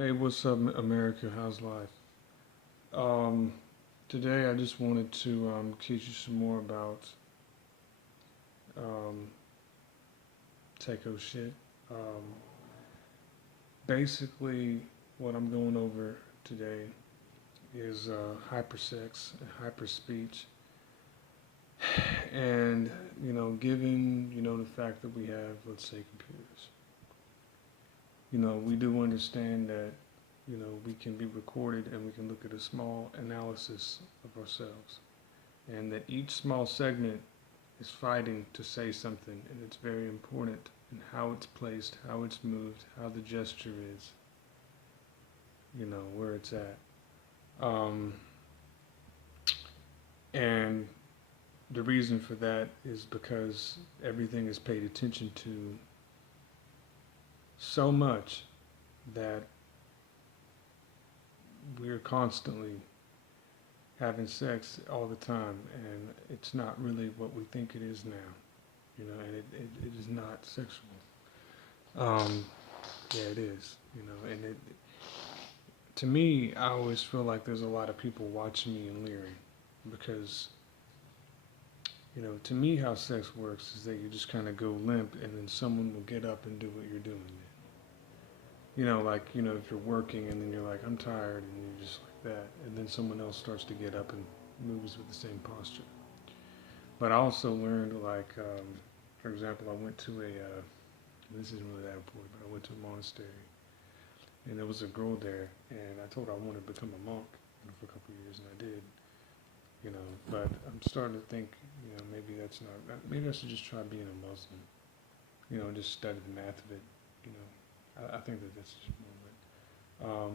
Hey, what's up, America? How's life? Um, Today I just wanted to teach you some more about um, Tecko shit. Um, Basically, what I'm going over today is hypersex and hyperspeech, and given the fact that we have, let's say, computers, we do understand that we can be recorded and we can look at a small analysis of ourselves, and that each small segment is fighting to say something, and it's very important in how it's placed, how it's moved, how the gesture is, where it's at. Um, and the reason for that is because everything is paid attention to so much that we're constantly having sex all the time, and it's not really what we think it is now, and it is not sexual. Um, yeah, it is, and to me, I always feel like there's a lot of people watching me and leering because, to me, how sex works is that you just kind of go limp and then someone will get up and do what you're doing. Like, if you're working and then you're like, I'm tired, and you're just like that, and then someone else starts to get up and moves with the same posture. But I also learned, like, for example, I went to this isn't really that important, but I went to a monastery, and there was a girl there, and I told her I wanted to become a monk, for a couple of years, and I did, but I'm starting to think, maybe that's not, maybe I should just try being a Muslim, and just study the math of it, you know. I think that that's just more,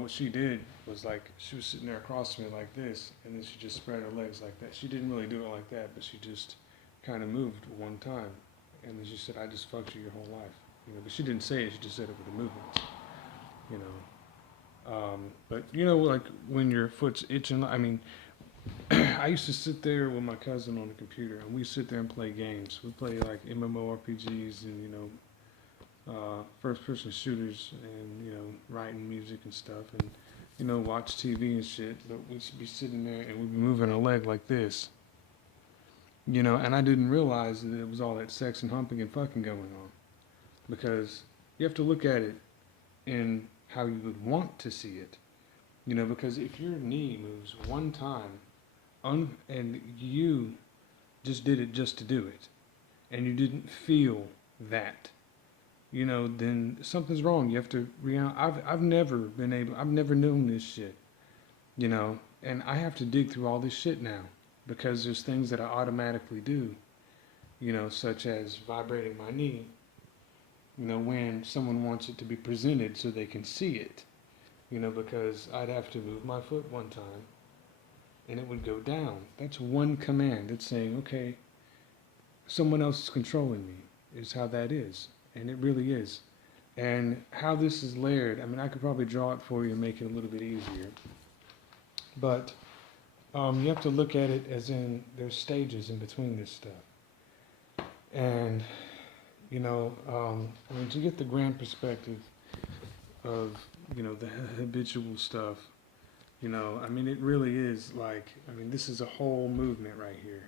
what she did was, like, she was sitting there across from me like this, and then she just spread her legs like that. She didn't really do it like that, but she just kind of moved one time, and then she said, "I just fucked you your whole life," But she didn't say it; she just said it with the movements, you know. But like when your foot's itching, I mean, I used to sit there with my cousin on the computer, and we sit there and play games. We play like MMORPGs and first-person shooters, and writing music and stuff, and watch TV and shit. But we'd be sitting there and we'd be moving a leg like this, and I didn't realize that it was all that sex and humping and fucking going on, because you have to look at it in how you would want to see it, because if your knee moves one time, and you just did it just to do it, and you didn't feel that, then something's wrong. You have to I've never been able. I've never known this shit, and I have to dig through all this shit now because there's things that I automatically do, such as vibrating my knee, when someone wants it to be presented so they can see it, because I'd have to move my foot one time and it would go down. That's one command. It's saying, okay, someone else is controlling me, is how that is. And it really is. And how this is layered, I mean, I could probably draw it for you and make it a little bit easier. But you have to look at it as in there's stages in between this stuff. And, I mean, to get the grand perspective of, the habitual stuff, I mean, it really is like, I mean, this is a whole movement right here.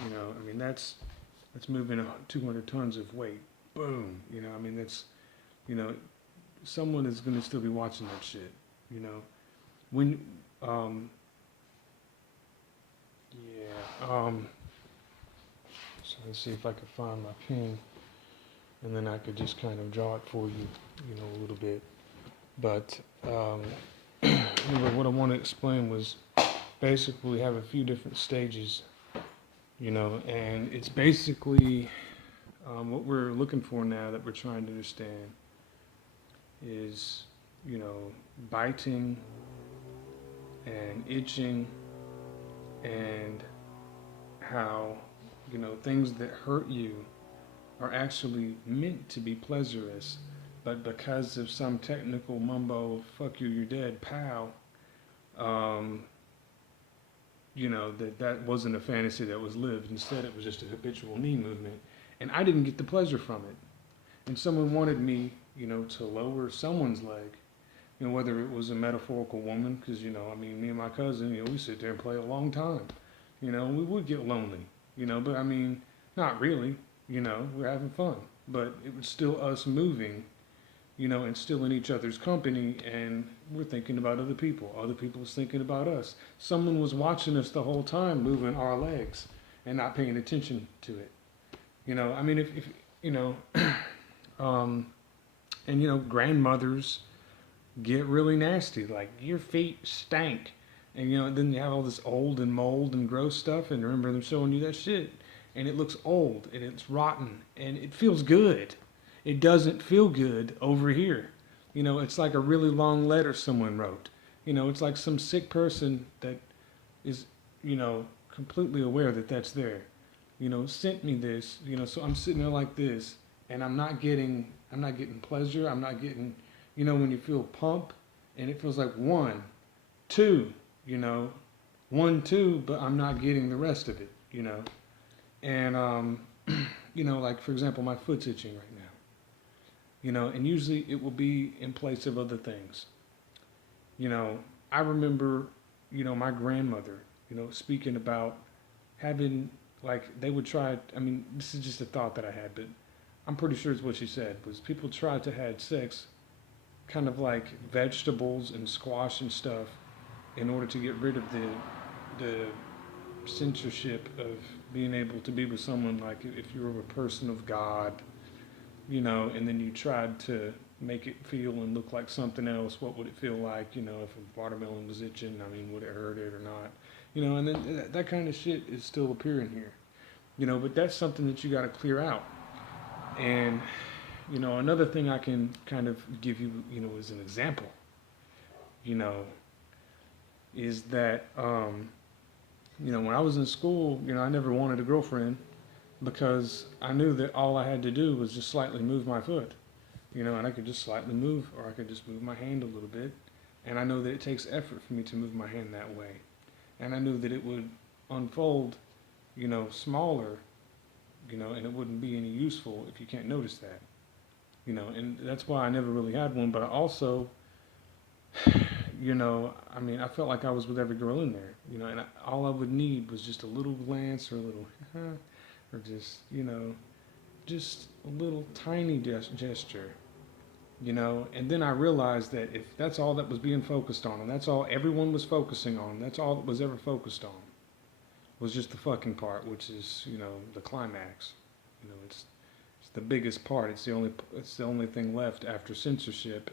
I mean, that's moving 200 tons of weight. Boom. I mean, that's, someone is going to still be watching that shit. When, yeah. So let's see if I can find my pen, and then I could just kind of draw it for you, a little bit. But anyway, what I want to explain was basically we have a few different stages, and it's basically what we're looking for now that we're trying to understand is, biting and itching, and how, things that hurt you are actually meant to be pleasurous, but because of some technical mumbo, fuck you, you're dead, pow, um, that wasn't a fantasy that was lived. Instead, it was just a habitual knee movement. And I didn't get the pleasure from it. And someone wanted me, to lower someone's leg, You know, whether it was a metaphorical woman, because, you know, I mean, me and my cousin, you know, we sit there and play a long time. You know, we would get lonely, you know, but I mean, not really, you know, we're having fun. But it was still us moving, you know, and still in each other's company, and we're thinking about other people. Other people was thinking about us. Someone was watching us the whole time, moving our legs and not paying attention to it. You know, I mean, if you know, um, and you know, grandmothers get really nasty. Like, your feet stank. And you know, then you have all this old and mold and gross stuff, and remember them showing you that shit. And it looks old and it's rotten and it feels good. It doesn't feel good over here. You know, it's like a really long letter someone wrote. You know, it's like some sick person that is, you know, completely aware that that's there. You know, sent me this, you know, so I'm sitting there like this, and I'm not getting pleasure. I'm not getting, you know, when you feel pump and it feels like one, two, you know, one, two, but I'm not getting the rest of it, you know. And, you know, like, for example, my foot's itching right now, you know, and usually it will be in place of other things. You know, I remember, you know, my grandmother, you know, speaking about having, like, they would try, I mean, this is just a thought that I had, but I'm pretty sure it's what she said, was people try to have sex kind of like vegetables and squash and stuff in order to get rid of the censorship of being able to be with someone, like if you were a person of God, you know, and then you tried to make it feel and look like something else. What would it feel like, you know, if a watermelon was itching? I mean, would it hurt it or not? You know, and then that kind of shit is still appearing here, you know, but that's something that you got to clear out. And, you know, another thing I can kind of give you, you know, as an example, you know, is that, you know, when I was in school, you know, I never wanted a girlfriend because I knew that all I had to do was just slightly move my foot, you know, and I could just slightly move, or I could just move my hand a little bit. And I know that it takes effort for me to move my hand that way. And I knew that it would unfold, you know, smaller, you know, and it wouldn't be any useful if you can't notice that, you know, and that's why I never really had one. But I also, you know, I mean, I felt like I was with every girl in there, you know, and all I would need was just a little glance or a little, or just, you know, just a little tiny gesture, you know. And then I realized that if that's all that was being focused on, and that's all everyone was focusing on, that's all that was ever focused on, was just the fucking part, which is, you know, the climax. You know, it's the biggest part. It's the only thing left after censorship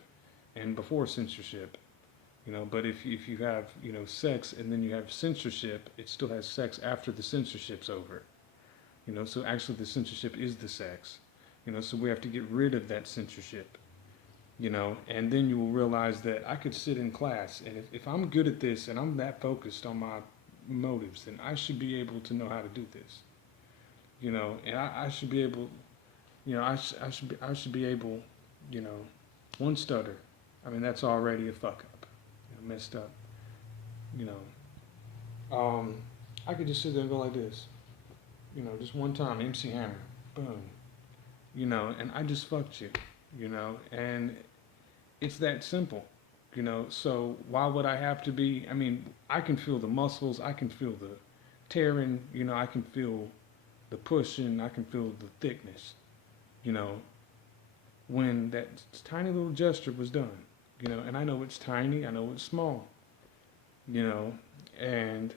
and before censorship. You know, but if you have, you know, sex and then you have censorship, it still has sex after the censorship's over. You know, so actually the censorship is the sex. You know, so we have to get rid of that censorship. You know, and then you will realize that I could sit in class, and if I'm good at this and I'm that focused on my motives, then I should be able to know how to do this. You know, and I should be able, you know, I should be able, you know, one stutter. I mean, that's already a fuck up, you know, messed up. You know, I could just sit there and go like this. You know, just one time, MC Hammer, boom. You know, and I just fucked you. You know, and it's that simple. You know, so why would I have to be? I mean, I can feel the muscles, I can feel the tearing. You know, I can feel the pushing, I can feel the thickness. You know, when that tiny little gesture was done. You know, and I know it's tiny, I know it's small. You know, and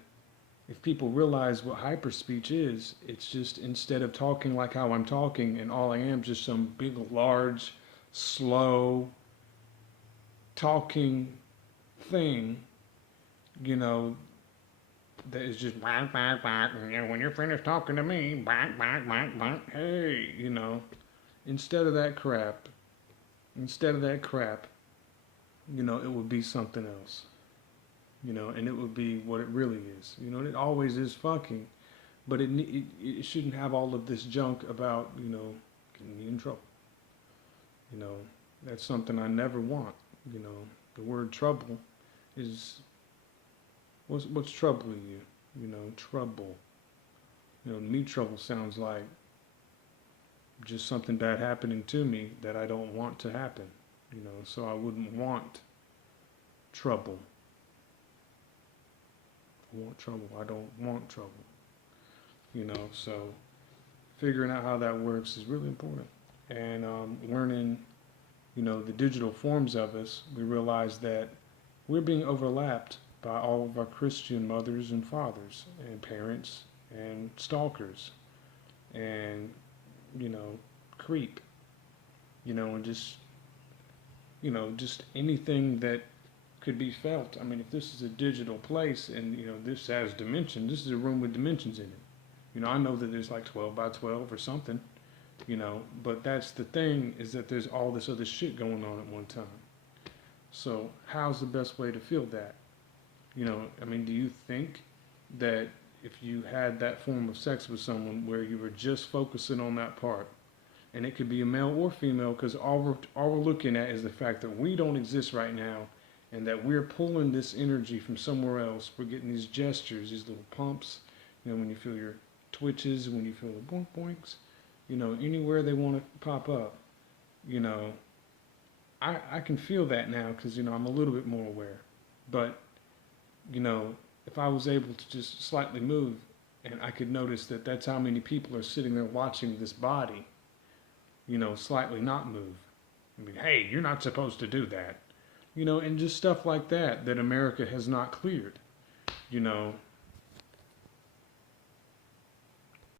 if people realize what hyperspeech is, it's just instead of talking like how I'm talking and all I am just some big, large, slow talking thing, you know, that is just whack, whack, whack, you know, when you're finished talking to me, whack, whack, whack, whack, hey, you know, instead of that crap, instead of that crap, you know, it would be something else. You know, and it would be what it really is. You know, it always is fucking, but it shouldn't have all of this junk about, you know, getting me in trouble. You know, that's something I never want. You know, the word trouble is, what's troubling you? You know, trouble. You know, to me, trouble sounds like just something bad happening to me that I don't want to happen. You know, so I wouldn't want trouble. I want trouble. I don't want trouble. So figuring out how that works is really important. And learning, the digital forms of us, we realize that we're being overlapped by all of our Christian mothers and fathers and parents and stalkers and, creep, and just anything that could be felt. I mean, if this is a digital place and, this has dimension, this is a room with dimensions in it. I know that there's like 12 by 12 or something, but that's the thing, is that there's all this other shit going on at one time. So how's the best way to feel that? Do you think that if you had that form of sex with someone where you were just focusing on that part, and it could be a male or female, because all we're looking at is the fact that we don't exist right now, and that we're pulling this energy from somewhere else. We're getting these gestures, these little pumps, when you feel your twitches, when you feel the boink boinks, anywhere they want to pop up, I can feel that now because, I'm a little bit more aware. But, if I was able to just slightly move, and I could notice that that's how many people are sitting there watching this body, slightly not move. Hey, you're not supposed to do that. And just stuff like that America has not cleared.